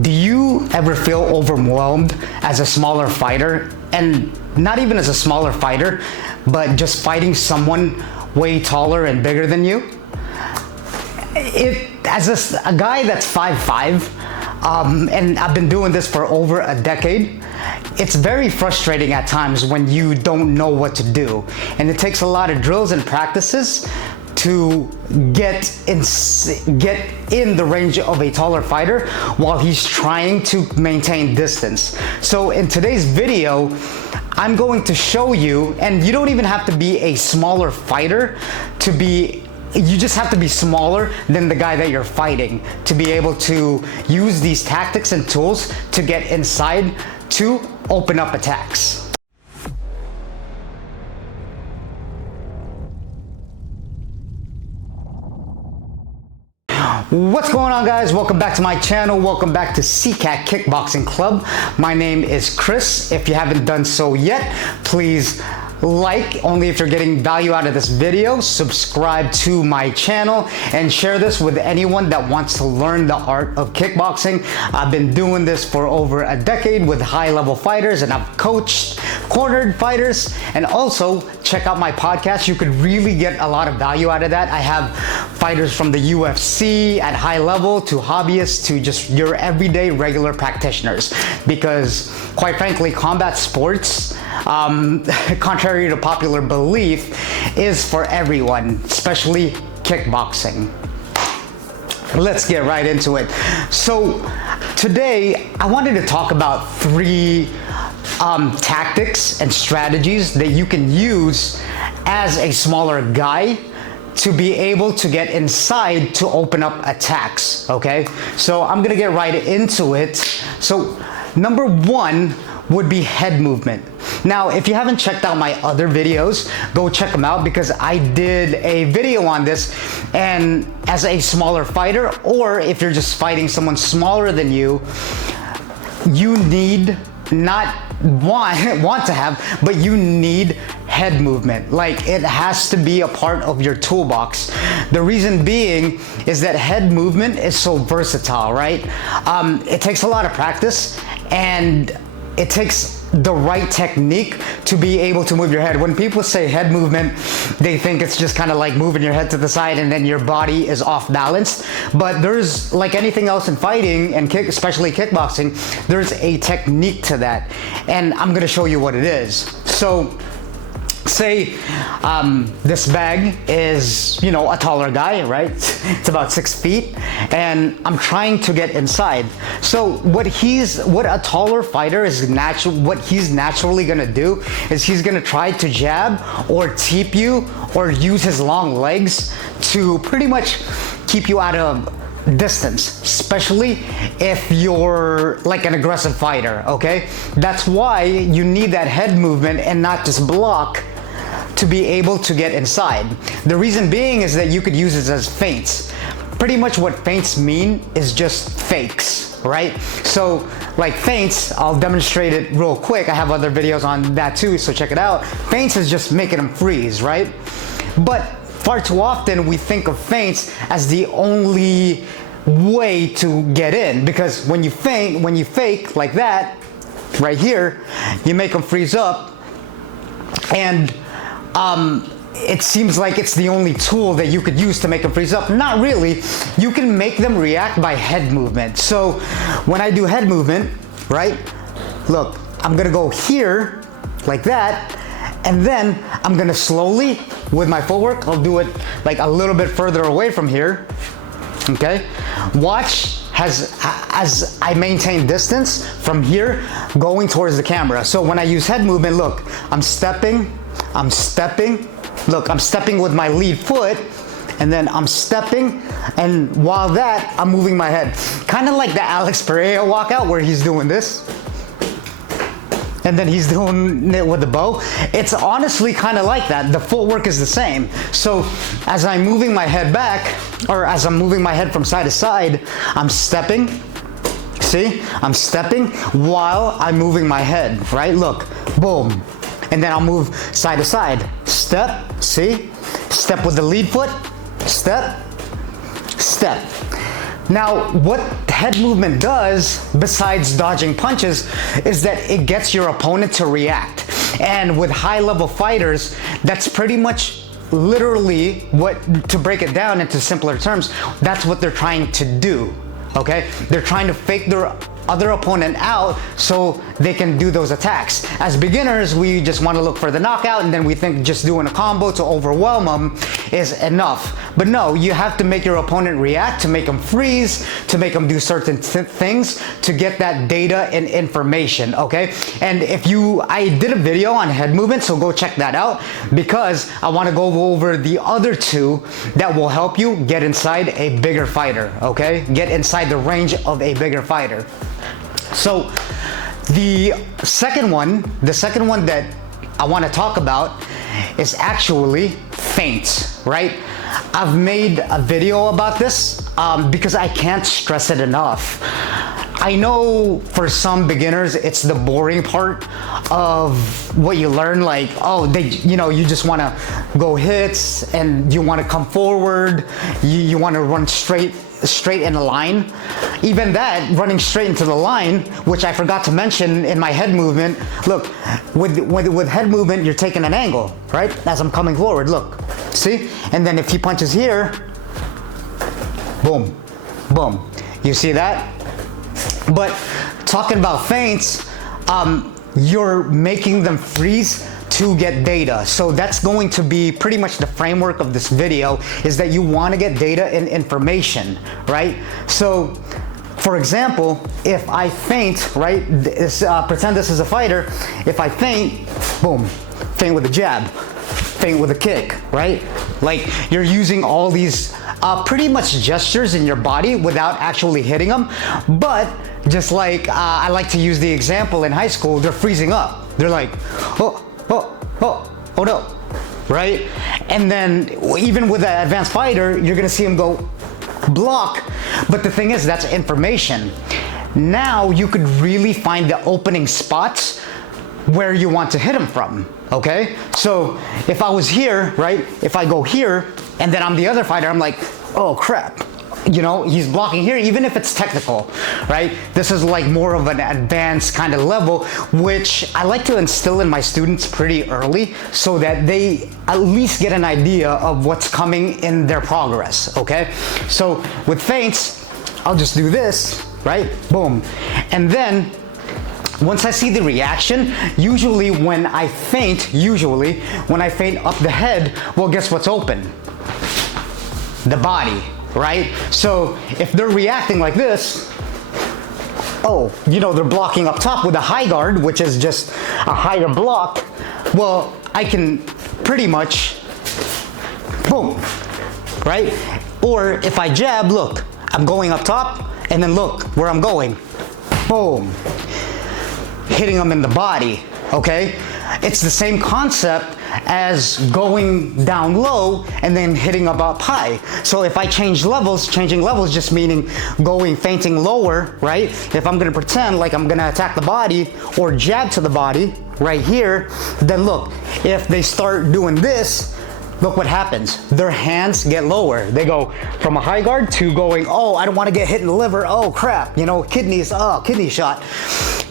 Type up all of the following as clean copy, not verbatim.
Do you ever feel overwhelmed as a smaller fighter? And not even as a smaller fighter, but just fighting someone way taller and bigger than you? As a guy that's 5'5", and I've been doing this for over a decade, it's very frustrating at times when you don't know what to do. And it takes a lot of drills and practices to get in the range of a taller fighter while he's trying to maintain distance. So in today's video, I'm going to show you, and you don't even have to be a smaller fighter to be, you just have to be smaller than the guy that you're fighting to be able to use these tactics and tools to get inside to open up attacks. What's going on, guys? Welcome back to my channel. Welcome back to Sicat Kickboxing Club. My name is Chris. If you haven't done so yet, please like, only if you're getting value out of this video, subscribe to my channel, and share this with anyone that wants to learn the art of kickboxing. I've been doing this for over a decade with high-level fighters, and I've coached, cornered fighters, and also check out my podcast. You could really get a lot of value out of that. I have fighters from the UFC at high level to hobbyists to just your everyday regular practitioners, because quite frankly, combat sports, contrary to popular belief, is for everyone, especially kickboxing. Let's get right into it. So today I wanted to talk about three tactics and strategies that you can use as a smaller guy to be able to get inside to open up attacks. Okay, so I'm gonna get right into it. So number one would be head movement. Now, if you haven't checked out my other videos, go check them out, because I did a video on this. And as a smaller fighter, or if you're just fighting someone smaller than you, you need not want to have, but you need head movement. Like, it has to be a part of your toolbox. The reason being is that head movement is so versatile, right? It takes a lot of practice, and it takes the right technique to be able to move your head. When people say head movement, they think it's just kind of like moving your head to the side and then your body is off balance. But there's, like anything else in fighting and especially kickboxing, there's a technique to that. And I'm gonna show you what it is. So say this bag is, you know, a taller guy, right? It's about 6 feet, and I'm trying to get inside. So what a taller fighter is what he's naturally gonna do is he's gonna try to jab or teep you or use his long legs to pretty much keep you out of distance, especially if you're like an aggressive fighter. Okay, that's why you need that head movement and not just block to be able to get inside. The reason being is that you could use it as feints. Pretty much what feints mean is just fakes, right? So like feints, I'll demonstrate it real quick. I have other videos on that too, so check it out. Feints is just making them freeze, right? But far too often we think of feints as the only way to get in, because when you fake like that, right here, you make them freeze up, and it seems like it's the only tool that you could use to make them freeze up. Not really. You can make them react by head movement. So when I do head movement, right, look, I'm gonna go here like that, and then I'm gonna slowly, with my footwork, I'll do it like a little bit further away from here. Okay, watch as I maintain distance from here going towards the camera. So when I use head movement, look, I'm stepping, look, I'm stepping with my lead foot, and then I'm stepping, and while that, I'm moving my head. Kind of like the Alex Pereira walkout where he's doing this, and then he's doing it with the bow. It's honestly kind of like that. The footwork is the same. So as I'm moving my head back, or as I'm moving my head from side to side, I'm stepping. See, I'm stepping while I'm moving my head, right? Look, boom. And then I'll move side to side. Step, see? Step with the lead foot, step, step. Now, what head movement does, besides dodging punches, is that it gets your opponent to react. And with high-level fighters, that's pretty much literally what, to break it down into simpler terms, that's what they're trying to do, okay? They're trying to fake their other opponent out so they can do those attacks. As beginners, we just want to look for the knockout, and then we think just doing a combo to overwhelm them is enough. But no, you have to make your opponent react, to make them freeze, to make them do certain things, to get that data and information, okay? And I did a video on head movement, so go check that out, because I want to go over the other two that will help you get inside a bigger fighter, okay? Get inside the range of a bigger fighter. So the second one that I want to talk about is actually feints, right? I've made a video about this because I can't stress it enough. I know for some beginners, it's the boring part of what you learn, like, oh, you just want to go hits and you want to come forward, you want to run straight in a line. Even that, running straight into the line, which I forgot to mention in my head movement. Look, with head movement, you're taking an angle, right? As I'm coming forward, look, see? And then if he punches here, boom, boom. You see that? But talking about feints, you're making them freeze to get data. So that's going to be pretty much the framework of this video, is that you want to get data and information, right? So for example, if I feint, right, pretend this is a fighter, if I feint, boom, feint with a jab, feint with a kick, right? Like, you're using all these pretty much gestures in your body without actually hitting them. But just like I like to use the example in high school, they're freezing up. They're like, oh no, right? And then even with an advanced fighter, you're gonna see him go block. But the thing is, that's information. Now you could really find the opening spots where you want to hit him from, okay? So if I was here, right? If I go here and then I'm the other fighter, I'm like, oh crap. You know, he's blocking here, even if it's technical, right? This is like more of an advanced kind of level, which I like to instill in my students pretty early so that they at least get an idea of what's coming in their progress, okay? So with feints, I'll just do this, right? Boom. And then once I see the reaction, usually when I feint up the head, well, guess what's open? The body. Right? So if they're reacting like this, oh, they're blocking up top with a high guard, which is just a higher block, well, I can pretty much, boom, right? Or if I jab, look, I'm going up top, and then look where I'm going, boom, hitting them in the body, okay? It's the same concept as going down low and then hitting up high. So if I change levels, changing levels just meaning feinting lower, right? If I'm gonna pretend like I'm gonna attack the body or jab to the body right here, then look, if they start doing this, look what happens. Their hands get lower. They go from a high guard to going, oh, I don't want to get hit in the liver. Oh crap, kidneys, oh, kidney shot.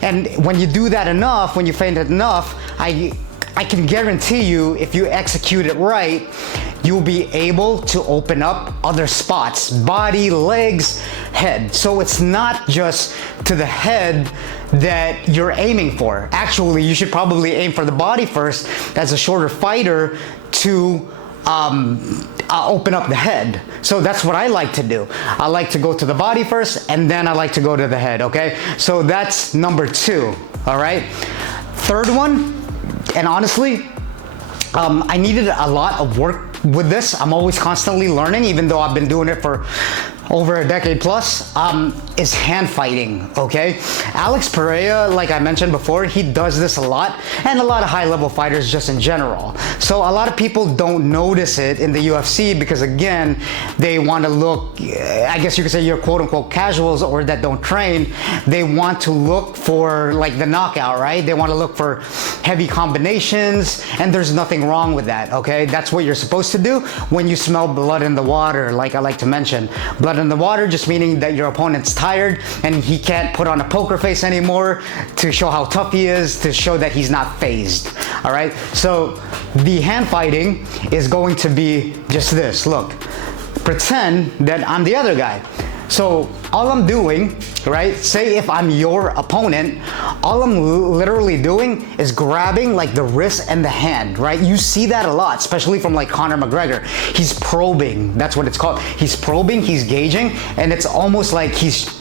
And when you do that enough, when you feint it enough, I can guarantee you, if you execute it right, you'll be able to open up other spots, body, legs, head. So it's not just to the head that you're aiming for. Actually, you should probably aim for the body first as a shorter fighter to open up the head. So that's what I like to do. I like to go to the body first, and then I like to go to the head, okay? So that's number 2, all right? Third one, and honestly, I needed a lot of work with this. I'm always constantly learning, even though I've been doing it for over a decade plus, is hand fighting, okay? Alex Pereira, like I mentioned before, he does this a lot, and a lot of high-level fighters just in general. So a lot of people don't notice it in the UFC because, again, they want to look, I guess you could say you're quote-unquote casuals or that don't train. They want to look for like the knockout, right? They want to look for heavy combinations, and there's nothing wrong with that, okay? That's what you're supposed to do when you smell blood in the water, like I like to mention. Blood in the water, just meaning that your opponent's tired and he can't put on a poker face anymore to show how tough he is, to show that he's not phased. All right, so the hand fighting is going to be just this. Look, pretend that I'm the other guy. So all I'm doing, right, say if I'm your opponent, all I'm literally doing is grabbing like the wrist and the hand, right? You see that a lot, especially from like Conor McGregor. He's probing, that's what it's called. He's probing, he's gauging, and it's almost like he's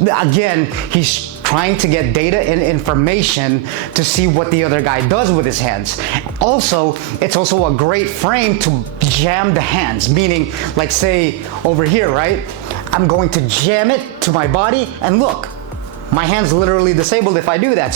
trying to get data and information to see what the other guy does with his hands. Also, it's also a great frame to jam the hands, meaning like say over here, right? I'm going to jam it to my body, and look, my hand's literally disabled if I do that.